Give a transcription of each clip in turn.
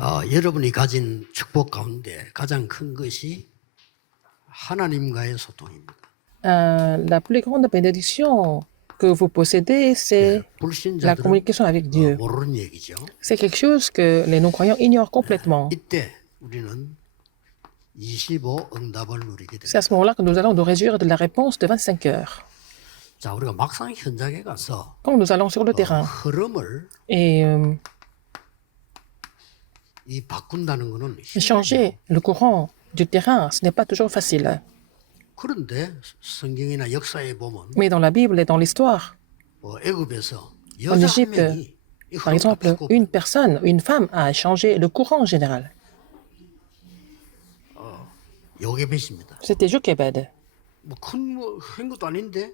여러분이 가진 축복 가운데 가장 큰 것이 하나님과의 소통입니다. La plus grande bénédiction que vous possédez, c'est la 불신자들은 communication avec Dieu. 모르는 얘기죠. C'est quelque chose que les non-croyants ignorent complètement. 이때 우리는 25 응답을 누리게 C'est 됩니다. à ce moment-là que nous allons nous réjouir de la réponse de 25 heures. 자, 우리가 막상 현장에 가서 Quand nous allons sur le terrain 흐름을 et 이 바꾼다는 것은 changer le courant du terrain, ce n'est pas toujours facile. 그런데 성경이나 역사에 보면 Mais dans la Bible et dans l'histoire, 애굽에서 en 여자 한 Égypte, 명이 이 par 흐름을 exemple, 바꾸고 une personne, une femme a changé le courant général. 요게벳입니다. C'était Jochebed. 큰 것도 아닌데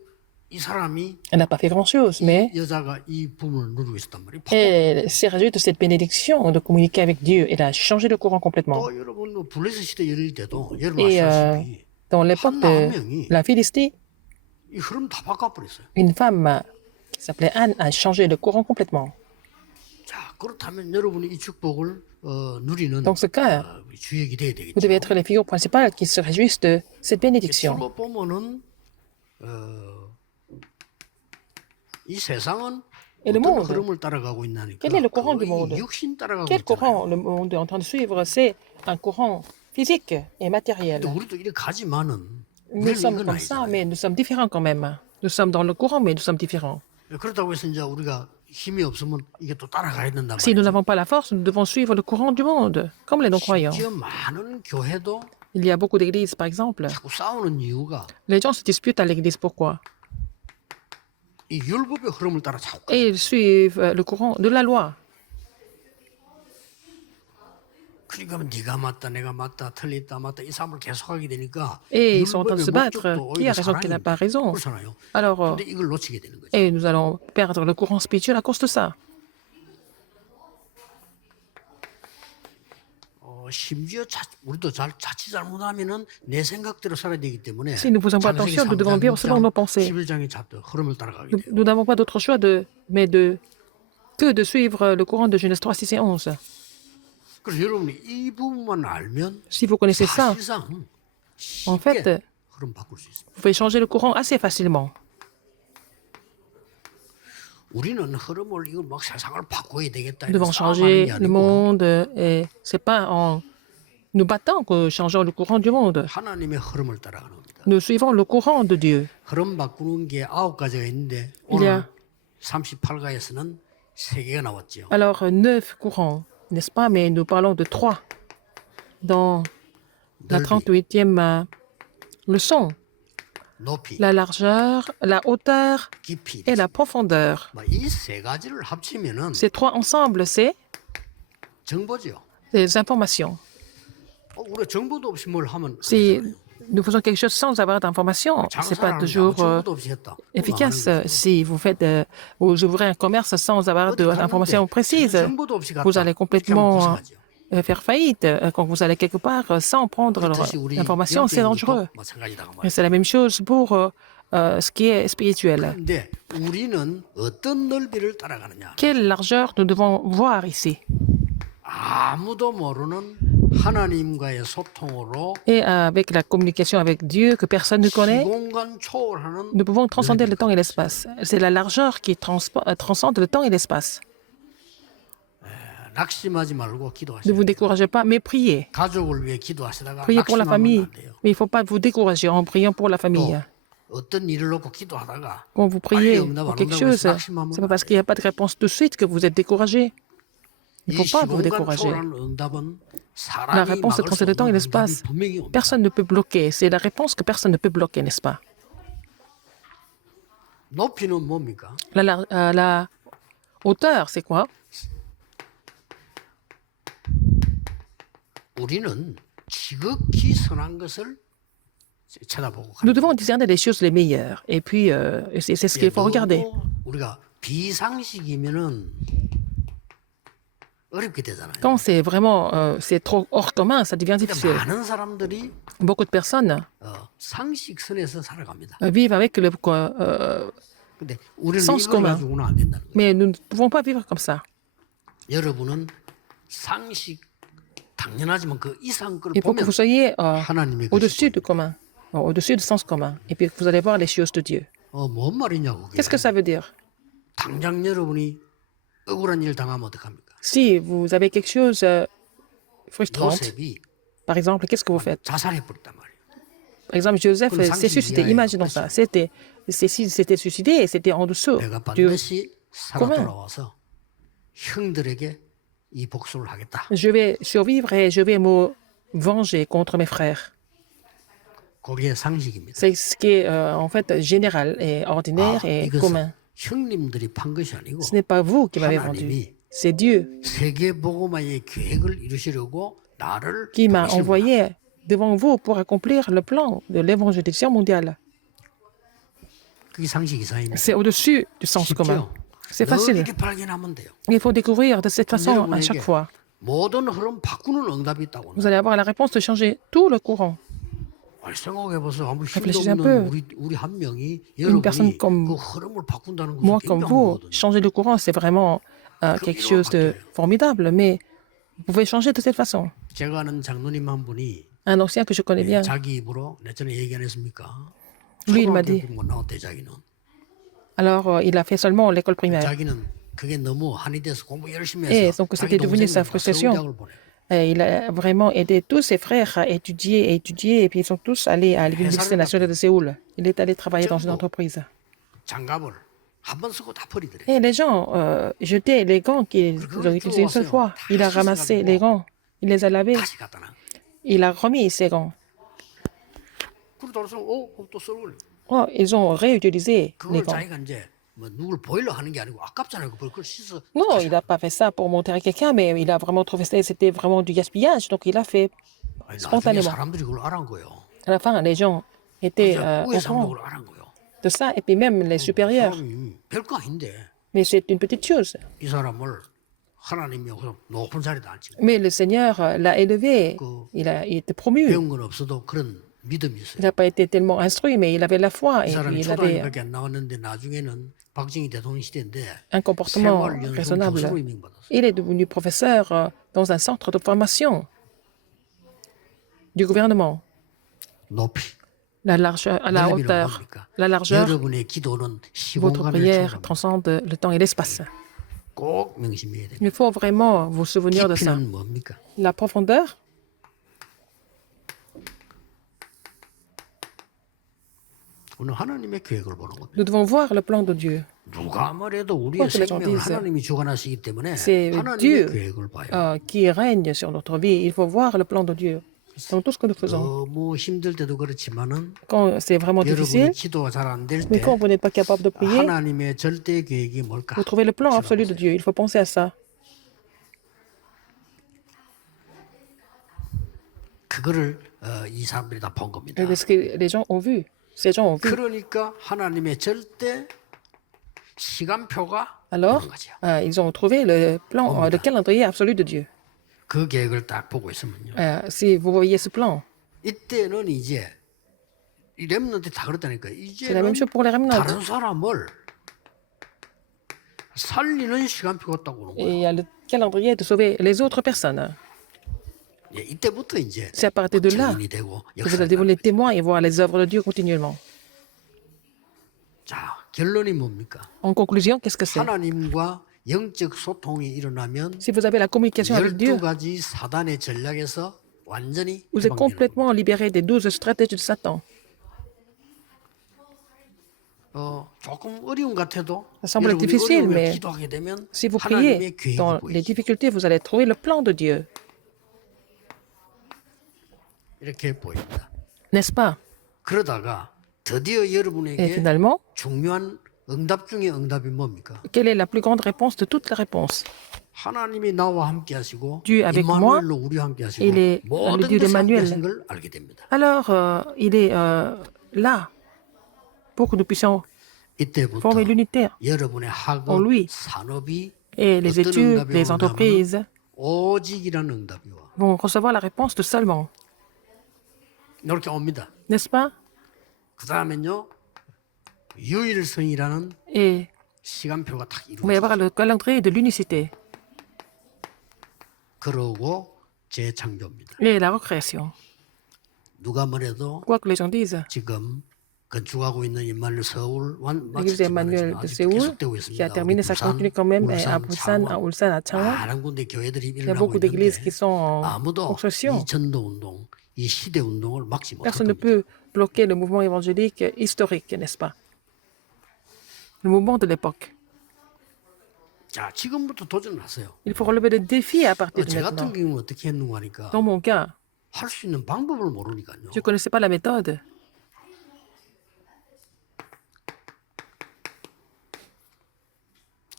이 사람이 Elle n'a pas fait grand-chose, mais 여자가 이 부분을 누리고 있었단 말이에요. elle s'est réjouie de cette bénédiction de communiquer avec Dieu. Elle a changé le courant complètement. 또 여러분 블레셋 시대 열릴 때도 여러분 Et 아시다시피 dans l'époque de la Philistie, 이 흐름 다 바꿔버렸어요. une femme qui s'appelait Anne a changé le courant complètement. 자, 그렇다면 여러분이 이 축복을 누리는 Dans ce cas, 주역이 돼야 vous devez 되겠죠. être les figures principales qui se réjouissent de cette bénédiction. 실로 보면은 이 세상은 Et le 어떤 monde, 흐름을 따라가고 있나니까 quel est le courant du monde? 육신 따라가고 Quel courant 있잖아요. le monde est en train de suivre? C'est un courant physique et matériel. 근데 우리도 이렇게 가지만은 Nous 우리는 sommes 이건 comme ça, 아니잖아요. mais nous sommes différents quand même. Nous sommes dans le courant, mais nous sommes différents. 그렇다고 해서 이제 우리가 힘이 없으면 이게 또 따라가야 된단 Si nous 말이죠. n'avons pas la force, nous devons suivre le courant du monde, comme les non-croyants. 심지어 많은 교회도 Il y a beaucoup d'églises, par exemple. 자꾸 싸우는 이유가 Les gens se disputent à l'église. Pourquoi? 이 율법의 흐름을 따라 자꾸 Et ils suivent le courant de la loi. 그러니까 네가 맞다 내가 맞다 틀렸다 맞다 이 싸움을 계속하게 되니까 Et ils sont en train de se 율법의 battre. 목적도 Qui a 오히려 raison, qui n'a pas 사랑이니까 raison? 그렇잖아요. Alors, 근데 이걸 놓치게 되는 거죠. et nous allons perdre le courant spirituel à cause de ça. 심지어 우리도 자칫 잘못하면은 내 생각대로 살아야 되기 때문에 Si nous ne faisons pas attention, nous devons vivre selon nos pensées. 11장의 흐름을 따라가게 돼요. Nous n'avons pas d'autre choix que de suivre le courant de Genèse 3, 6 et 11. 그래서 여러분이 이 부분만 알면 Si vous connaissez ça, 사실상 en 쉽게 fait, 흐름 바꿀 수 있습니다. vous pouvez changer le courant assez facilement. 우리는 흐름을 이걸 막 세상을 바꿔야 되겠다. Nous devons changer le monde et c'est pas en nous battant que nous changeons le courant du monde. 하나님의 흐름을 따라가는 겁니다. Nous suivons le courant de Dieu. 흐름 바꾸는 게 9가지가 있는데 Il y 오늘 a 38가에서는 3개가 나왔죠. alors 9 courants, n'est-ce pas? Mais nous parlons de 3 dans la 38e leçon. 높이, La largeur, la hauteur 깊이. et la profondeur. 이 3가지를 합치면은 Ces 3 ensemble, c'est 정보죠. des informations. 우리가 정보도 없이 뭘 하면 Si 그렇잖아요. nous faisons quelque chose sans avoir d'informations, c'est pas 장사를 하는데 toujours 아무 정보도 없이 했다. efficace. Si vous faites, vous ouvrez un commerce sans avoir d'informations précises, 정보도 없이 갔다. vous allez 그렇게 하면 complètement 고생하죠. faire faillite. Quand vous allez quelque part sans prendre 그렇듯이 우리 l'information, c'est 영적인 dangereux. 것도 마찬가지다 그 Et 말이에요. c'est la même chose pour ce qui est spirituel. 근데 우리는 어떤 넓이를 따라가느냐? Quelle largeur nous devons voir ici? 아무도 모르는 하나님과의 소통으로 Et avec la communication avec Dieu que personne ne connaît, 시공간 초월하는 nous pouvons transcender le temps et l'espace. C'est la largeur qui transcende le temps et l'espace. 낙심하지 말고 Ne 기도하세요. vous découragez pas, mais priez. 가족을 위해 기도하시다가 Priez pour la 낙심하면 famille. 안 돼요. Mais il ne faut pas vous décourager en priant pour la famille. 어떤 일을 놓고 기도하다가 Quand vous priez pour quelque chose, ce n'est pas parce qu'il n'y a pas de réponse tout de suite que vous êtes découragé. Il ne 이 faut pas vous 시공간 décourager. 초월하는 응답은 La 사람이 réponse de 막을 수 transcender le temps et 없는 l'espace, 응답이 분명히 옵니다. personne ne peut bloquer. C'est la réponse que personne ne peut bloquer, n'est-ce pas? 높이는 뭡니까? La hauteur, c'est quoi? 우리는 지극히 선한 것을 쳐다보고 Nous devons discerner les choses les meilleures. Et puis, c'est ce qu'il faut regarder. 너무 우리가 비상식이면은 어렵게 되잖아요. Quand c'est vraiment, c'est trop hors commun, ça devient 근데 difficile. 많은 사람들이 Beaucoup de personnes 상식선에서 살아갑니다. vivent avec le... 근데 우리는 sens 이걸 commun. 가지고는 안 된다는 거예요. mais nous ne pouvons pas vivre comme ça. 여러분은 상식 당연하지만 그 이상 걸 Il faut que 보면 vous soyez 하나님의 au-dessus 것이고 du commun, au-dessus du sens commun. Et puis vous allez voir les choses de Dieu. 뭔 말이냐고 그게. Qu'est-ce que ça veut dire? 당장 여러분이 억울한 일 당하면 어떡합니까? Si vous avez quelque chose frustrante, 요셉이 par exemple, qu'est-ce que vous faites? 자살해버렸단 말이에요. Par exemple, Joseph 그건 s'est suicidé. 상식 이하예요. Imaginons ça. S'il s'était suicidé, c'était en dessous 내가 du 반드시 살아 commun. 돌아와서 형들에게 이 복수를 하겠다. Je vais survivre et je vais me venger contre mes frères. 그게 상식입니다. C'est ce qui est en fait général et ordinaire et 이것은 commun. 형님들이 판 것이 아니고 Ce n'est pas vous qui m'avez vendu. 하나님이 C'est Dieu 세계 복음화의 계획을 이루시려고 나를 qui m'a 보내신 거야. envoyé devant vous pour accomplir le plan de l'évangélisation mondiale. 그게 상식 이상입니다. C'est au-dessus du sens commun. 쉽죠? C'est 늘 facile. 이렇게 발견하면 돼요. Il faut découvrir de cette façon à 여러분에게 chaque fois. 모든 흐름 바꾸는 응답이 있다고. Vous allez avoir la réponse de changer tout le courant. 생각해보세요. 아무 힘도 Réfléchissez un 없는 peu. 우리 한 명이 Une personne 여러분이 comme 그 흐름을 바꾼다는 것은 Moi, comme 굉장한 vous, 거거든요. changer le courant, c'est vraiment quelque chose de formidable, mais vous pouvez changer de cette façon. 제가 아는 장로님 한 분이 Un ancien que je connais bien, 자기 입으로 내전에 얘기 안 했습니까? lui, il m'a dit, 초등학교 나왔대 자기는. alors il a fait seulement l'école primaire. 자기는 그게 너무 한이 돼서 공부 열심히 Et 해서 donc 자기 c'était devenu sa 동생을 다 frustration. 서울대학을 보내. Et il a vraiment aidé tous ses frères à étudier et étudier, et puis ils sont tous allés à l'Université nationale de Séoul. Il est allé travailler dans une entreprise. 장갑을 한 번 쓰고 다 버리더래. Et les gens jetaient les gants qu'ils ont utilisés une seule fois. Il a ramassé les gants, il les a lavés, 다시 갖다 놔. il a remis ses gants. 그러고 돌아서 또 써올. Oh, ils ont réutilisé les 그걸 gants. 자기가 이제 뭐 누굴 보이려 하는 게 아니고 아깝잖아요. 그걸 씻어. Non, il n'a pas fait ça pour montrer à quelqu'un, mais il a vraiment trouvé ça, c'était vraiment du gaspillage, donc il a fait 아니, 나중에 spontanément. 사람들이 그걸 알은 거예요. À la fin, les gens étaient 위에 au 사람도 courant 그걸 알은 거예요. de ça, et puis même les supérieurs. 사람이 별거 아닌데 Mais c'est une petite chose. 이 사람을 하나님이 여기서 높은 자리도 앉히고 Mais le Seigneur l'a élevé, il était promu. 배운 건 없어도 그런 믿음이 Il 있어요. n'a pas été tellement instruit, mais il avait la foi, 이 et puis 사람이 il avait 초등학교밖에 안 나왔는데 나중에는 박정희 대통령 시대인데 un comportement 생활연수원 raisonnable. 교수로 임명받았어요. Il est devenu professeur dans un centre de formation du gouvernement. 높이. La largeur, à la 넓이는 hauteur, 뭡니까? la largeur, 여러분의 기도는 votre 시공간을 prière 초월합니다. transcende le temps et l'espace. 꼭 명심해야 됩니다. Il faut vraiment vous souvenir de ça. 깊이는 뭡니까? La profondeur, 오늘 하나님의 계획을 보는 겁니다. nous devons voir le plan de Dieu. 누가 말해도 우리의 그렇게 생명을 말하지. 하나님이 주관하시기 때문에 C'est 하나님의 Dieu 계획을 봐요. qui règne sur notre vie. Il faut voir le plan de Dieu dans tout ce que nous faisons. 너무 힘들 때도 그렇지만은 Quand c'est vraiment 여러분이 difficile, 기도가 잘 안 될 mais 때 quand vous n'êtes pas capable de prier, 하나님의 절대 계획이 뭘까? vous trouvez le plan absolu de Dieu. Il faut penser à ça. 그거를 이 사람들이 다 본 겁니다. Et c'est ce que les gens ont vu. Ces gens ont vu. 그러니까 하나님의 절대 시간표가 Alors, 오는 거죠. ils ont trouvé le plan, le calendrier absolu de Dieu. 그 계획을 딱 보고 있으면요. Si vous voyez ce plan, 이때는 이제 이 렘넌트 다 그렇다니까. c'est la même 이제는 chose pour les remnants. 다른 사람을 살리는 시간표가 딱 오는 Et 거예요. il y a le calendrier de sauver les autres personnes. 예, 이때부터 이제 C'est à partir de là 증인이 되고 que vous allez devenir 역사가. témoins et voir les œuvres de Dieu continuellement. 자, 결론이 뭡니까? En conclusion, qu'est-ce que c'est? 하나님과 영적 소통이 일어나면 Si vous avez la communication avec Dieu, 12가지 사단의 전략에서 완전히 vous êtes 해방되는 complètement libéré des 12 stratégies de Satan. 조금 어려운 것 같아도 Ça semble 여러분이 difficile, 어려움에 mais 기도하게 되면 Si vous 하나님의 priez 계획이 dans les 보이죠. difficultés, vous allez trouver le plan de Dieu. 이렇게 보입니다. N'est-ce pas? 그러다가 드디어 Et 여러분에게 finalement, 중요한 응답 중에 응답이 뭡니까? quelle est la plus grande réponse de toutes les réponses? 하나님이 나와 함께 하시고 Dieu avec 임마누엘로 우리와 함께 하시고 il est 모든 le Dieu 것을 함께 d'Emmanuel. 하신 걸 알게 됩니다. Alors, il est là pour que nous puissions 이때부터 former l'unité. 여러분의 En 학업, lui. 산업이 Et les 어떤 études, 응답이 les 오느냐면은 entreprises 오직이라는 응답이 와. vont recevoir la réponse de seulement. 이렇게 옵니다. N'est-ce pas? 그 다음엔요 유일성이라는 Et 시간표가 딱 il va y avoir 이루어져. le calendrier de l'unicité. 그러고 재창조입니다. et la recréation. 누가 뭐래도 Quoi que les gens disent, 지금 건축하고 있는 Emmanuel 서울 l'église 마쳤지만 d'Emmanuel de 아직도 Séoul, 계속되고 qui a 있습니다. 우리 terminé, ça continue 부산, quand même à 울산, Busan, à 창원 Ulsan, à Changwon. 많은 군데 교회들이 Il y a 일어나고 beaucoup d'églises 있는데 qui sont en 아무도 construction. 이 전도 운동, 이 시대 운동을 막지 못할 Personne ne 겁니다. peut bloquer le mouvement évangélique historique, n'est-ce pas? Le mouvement de l'époque. 자, 지금부터 도전하세요. Il faut relever des défis à partir de 제 같은 maintenant. 경우는 어떻게 했는가 하니까 Dans mon cas, 할 수 있는 방법을 모르니까요. je ne connaissais pas la méthode.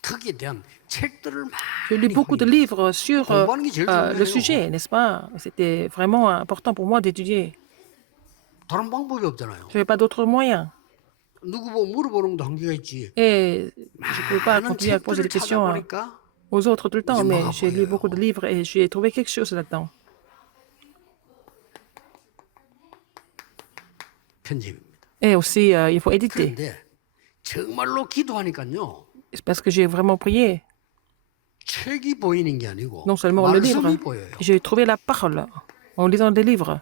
거기에 대한 책들을 Je lis 많이 beaucoup de livres sur 공부하는 게 제일 le 중요해요. sujet, n'est-ce pas? C'était vraiment important pour moi d'étudier. 다른 방법이 없잖아요. Je n'avais pas d'autres moyens. 누구 보고 물어보는 것도 한계가 있지. Et je ne pouvais pas 많은 continuer à poser 책들을 des questions 찾아보니까 aux autres tout le temps, mais 뭐가 j'ai lu 보여요. beaucoup de livres et j'ai trouvé quelque chose là-dedans. 편집입니다. Et aussi, il faut éditer. 그런데 정말로 기도하니까요. C'est parce que j'ai vraiment prié. 책이 보이는 게 아니고 Non seulement le livre, 말씀이 보여요. j'ai trouvé la parole en lisant des livres.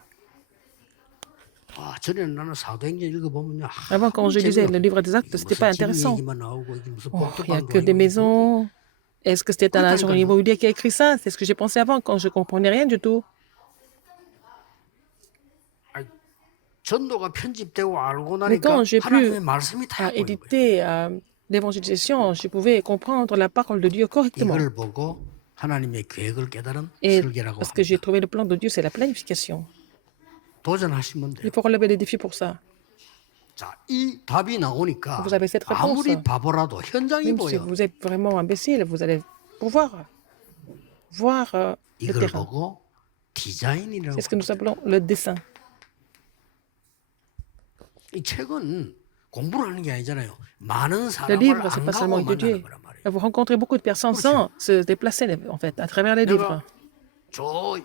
아, 전에는 나는 사도행전 읽어보면요. Avant, quand je lisais le livre des actes, c'était pas intéressant. 얘기만 나오고 이게 무슨 Oh, il n'y a 복도방도 que des 아니고 maisons. Est-ce que c'était un agent immobilier qui a écrit ça? C'est ce que j'ai pensé avant quand je comprenais rien du tout. 아니, 전도가 편집되고 알고 Mais 나니까 quand j'ai pu 하나님의 말씀이 다 보이는 거예요. éditer l'évangélisation, je pouvais comprendre la parole de Dieu correctement. 이걸 보고 하나님의 계획을 깨달은 Et 설계라고 parce que j'ai 합니다. trouvé le plan de Dieu, c'est la planification. 도전하시면 Il 돼요. faut relever les défis pour ça. 자, 이 답이 나오니까 Vous avez cette réponse. 아무리 바보라도 현장이 Même si 보여. vous êtes vraiment imbécile, vous allez pouvoir voir le 이걸 terrain. 보고 디자인이라고. C'est ce que nous appelons le dessin. 이 책은 공부를 하는 게 아니잖아요. 많은 Le 사람을 livre, c'est 안 pas 가고 seulement 만나는 étudier. 거란 말이에요. Vous rencontrez beaucoup de personnes sans se déplacer, en fait, à travers les livres. 내가 저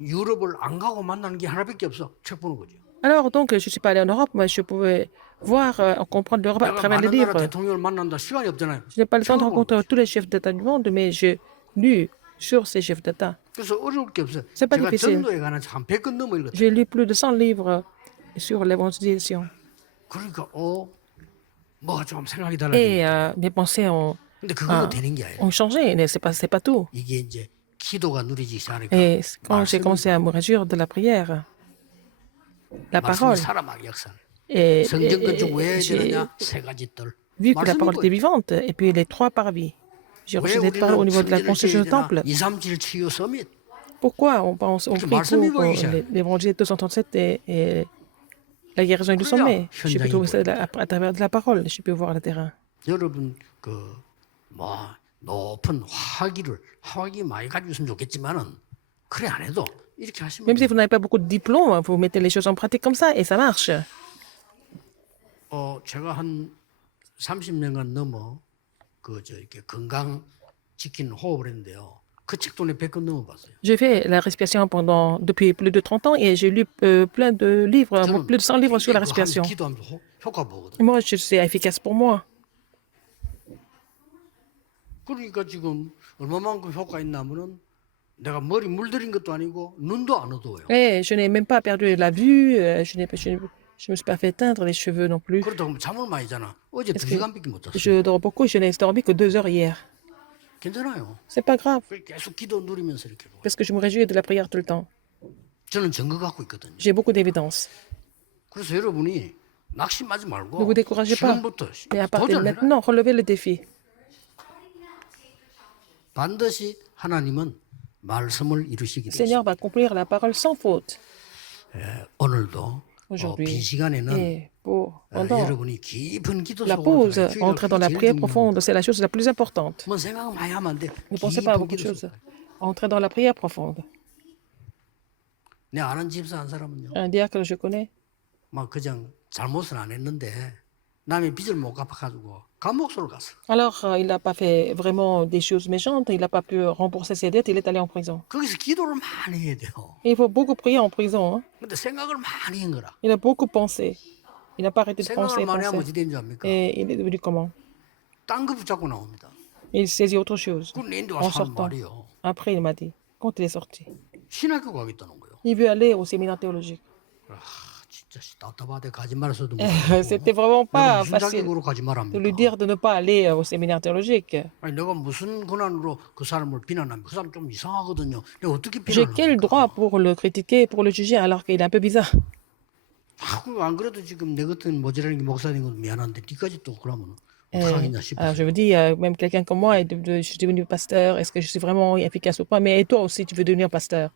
유럽을 안 가고 만나는 게 하나밖에 없어. 책 보는 거죠. Alors, donc, je ne suis pas allé en Europe, mais je pouvais voir, comprendre l'Europe à 내가 travers les 많은 나라 livres. 대통령을 만난다 시간이 없잖아요. Je n'ai pas le temps de 책을 보는 rencontrer 거죠. tous les chefs d'État du monde, mais j'ai lu sur ces chefs d'État. 그래서 어려울 게 없어요. C'est pas 제가 difficile. 전도에 관한 한 100권 넘어 읽었어요. J'ai lu plus de 100 livres sur l'évangélisation. 그러니까 뭐가 좀 생각이 Et 달라지니까. mes pensées 근데 그걸로 되는 게 아니에요. ont changé, mais c'est pas tout. 이게 이제 기도가 누리기 시작하니까 Et quand j'ai commencé à me réjouir de la prière, la parole, 말씀이 살아막 역사. et 성경 건축 왜 해야 j'ai 되느냐? 세 가지 뜰. vu que la 말씀이 parole était 보여요. vivante, et puis les trois parvis. J'ai reçu 왜 cette parole au 우리는 niveau de la 성전을 construction 지어야 du 되나? temple. 237 치유 서밋. Pourquoi on prie 말씀이 pour 보이기 시작해요. l'évangile 237 et la guérison du sommet? J'ai pu trouver ça à travers de la parole. J'ai pu voir le terrain. 여러분 높은 화학이 많이 가지고 있으면 좋겠지만은 그래 안 해도 이렇게 하시면 Même si 돼요. vous n'avez pas beaucoup de diplômes, vous mettez les choses en pratique comme ça et ça marche. 제가 한 30년간 넘어 이렇게 건강 지키는 호흡을 했는데요. 그 책도 내 100권 넘어 봤어요. J'ai fait la respiration depuis plus de 30 ans et j'ai lu plein de livres, plus de 100 livres sur la respiration. 기도하면서 효과 보거든요. Moi, c'est efficace pour moi. 그러니까 지금 얼마만큼 효과 있냐면은 내가 머리 물들인 것도 아니고 눈도 안 어두워요. Et je n'ai même pas perdu la vue, je me suis pas fait teindre les cheveux non plus. 그렇다고 잠을 많이 자나? 어제 Est-ce 2시간밖에 못 잤어요. Je dors beaucoup, je n'ai dormi que 2 heures hier. 괜찮아요. C'est pas grave, 계속 기도 누리면서 이렇게. parce que je me réjouis de la prière tout le temps. 저는 증거 갖고 있거든요. J'ai beaucoup d'évidence. 그래서 여러분이 낙심하지 말고 Ne vous découragez pas. 지금부터 Mais à partir de 도전해라. maintenant, relevez le défi. 반드시 하나님은 말씀을 이루시기 Le 위해서 Seigneur va accomplir la parole sans faute. 오늘도 Aujourd'hui. 빈 시간에는 Et pendant 여러분이 깊은 기도 la 속으로 pause, 들어가요. 주의가 entrer dans la 제일 prière 중요한 profonde, c'est la chose la plus importante. 뭐 생각 많이 하면 안 돼. Ne pensez pas à 깊은 beaucoup de 기도 choses. 속으로. Entrer dans la prière profonde. 내 아는 집사 한 사람은요. Un diacre que je connais, 막 그냥 잘못은 안 했는데 남의 빚을 못 갚아가지고 감옥소를 갔어. alors il n'a pas fait vraiment des choses méchantes, il n'a pas pu rembourser ses dettes, il est allé en prison. 거기서 기도를 많이 해야 돼요. Et il faut beaucoup prier en prison. Hein. 근데 생각을 많이 한 거라. Il a beaucoup pensé. Il n'a pas arrêté de penser, 생각을 많이 하면 penser. 어찌 되는 줄 압니까? Et il est devenu comment? 딴 거 붙잡고 나옵니다. Il saisit autre chose 그건 내한테 en 와서 하는 sortant. 말이요. Après, il m'a dit, quand il est sorti, 신학교 가겠다는 거예요. Il veut aller au séminaire théologique. 진짜 답답하대 가지 말아서도 C'était vraiment pas 무슨 facile 자격으로 가지 de lui 말합니까? dire de ne pas aller au séminaire théologique. 아니 내가 무슨 권한으로 그 사람을 비난합니까? 그 사람 좀 이상하거든요. 내가 어떻게 J'ai quel droit 비난합니까? pour le critiquer, pour le juger alors qu'il est un peu bizarre? 안 그래도 지금 내 같은 모자라는 목사님 건 미안한데 니까지 또 그러면 어떡하겠냐 Alors je 싶어요. me dis, même quelqu'un comme moi, je suis devenu pasteur, est-ce que je suis vraiment efficace ou pas? Mais toi aussi, tu veux devenir pasteur.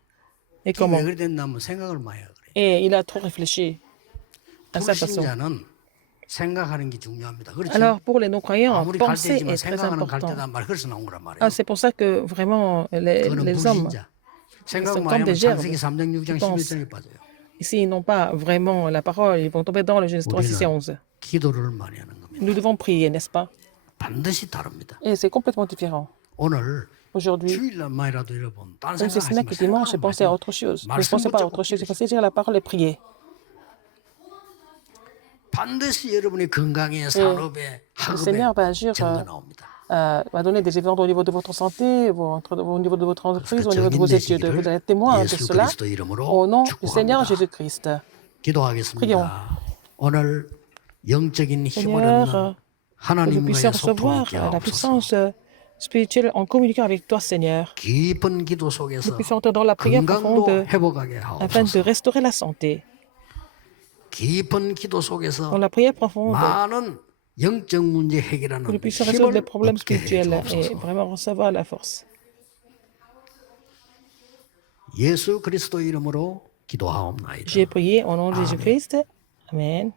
Et 왜 comment? 그래 됐냐면 생각을 많이 하고 그래. Et il a trop réfléchi à sa façon. 불신자는 생각하는 게 중요합니다. 그렇지? Alors pour les non-croyants, 아무리 penser 갈대지만 est très 생각하는 important. 갈대다 말 그래서 나온 거란 말이에요. Ah, c'est pour ça que vraiment 그거는 les hommes 불신자. 생각 sont 많이 comme des 하면 gerbes 창세기 3장, 6장, qui pensent. 11장에 빠져요. S'ils n'ont pas vraiment la parole, ils vont tomber dans le Genèse 3, 6 et 우리는 11. 기도를 많이 하는 겁니다. Nous devons prier, n'est-ce pas? 반드시 다릅니다. Et c'est complètement différent. 오늘 Aujourd'hui, 주일날만이라도 여러분 딴 même si ce n'est 생각하지 que dimanche, 마세요. pensez à autre chose. Ne pensez pas à autre chose, il faut saisir la parole et prier. 반드시 여러분의 건강에 산업에 Le 학업에 Seigneur va agir, 증거 나옵니다. va donner des événements au niveau de votre santé, au niveau de votre entreprise, au niveau de vos études. Vous allez être témoin de 예수 cela 그리스도 이름으로 au nom du Seigneur 축복합니다. Jésus-Christ. 기도하겠습니다. 오늘 영적인 힘을 Seigneur, 얻는 que nous 하나님과의 puissions 소통을 recevoir la 깨하옵소서. puissance spirituelle en communiquant avec toi, Seigneur. 깊은 기도 Nous 속에서 puissions entrer dans la prière 건강도 profonde 회복하게 afin de 하옵소서. restaurer la santé. 깊은 기도 Dans 속에서 la prière profonde, 많은 영적 문제 que nous 해결하는 puissions résoudre les 힘을 problèmes 얻게 spirituels et 해주옵소서. vraiment recevoir la force. 예수 그리스도 이름으로 기도하옵나이다. J'ai prié au nom de Jésus-Christ. Amen.